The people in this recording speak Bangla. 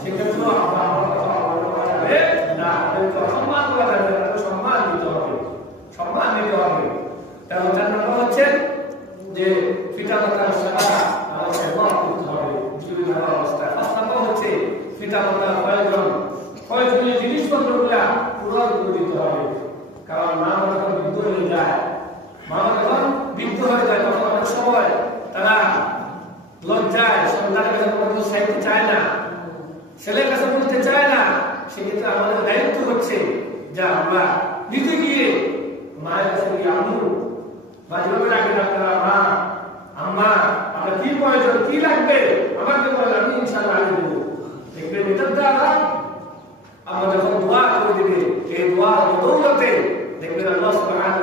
সেক্ষেত্রেও আমরা আমার কথা বলা যাবে না, সম্মান করা যাবে না, সম্মান দিতে হবে, সম্মান দিতে হবে। তাহলে 4 নম্বর হচ্ছে যে পিতামাতার সেবা আমাদের করতে হবে জীবিত অবস্থায়। 5 নম্বর হচ্ছে পিতামাতার প্রয়োজনীয় জিনিসপত্রগুলা পূরণ করে দিতে হবে। কারণ মা যখন বৃদ্ধ হয়ে যায়, তখন অনেক সময় তারা লজ্জায় সন্তানের কাছে কোনো চাইতে চায় না, ছেলের কাছে বলতে চায় না। সেক্ষেত্রে আমাদের দায়িত্ব হচ্ছে যে আমরা নিজে গিয়ে মায়ের কাছে গিয়ে আম্মু বা যেভাবে ডাকেন আপনারা মা আম্মা আপনার কি প্রয়োজন কি লাগবে আমাকে বলেন, আমি ইনশাআল্লাহ আনি দেবো। দেখবেন এটার দ্বারা আমরা যখন দোয়া করে দিবে, এই দোয়ার বদৌলতে দেখবেন আল্লাহ সুবহানাহু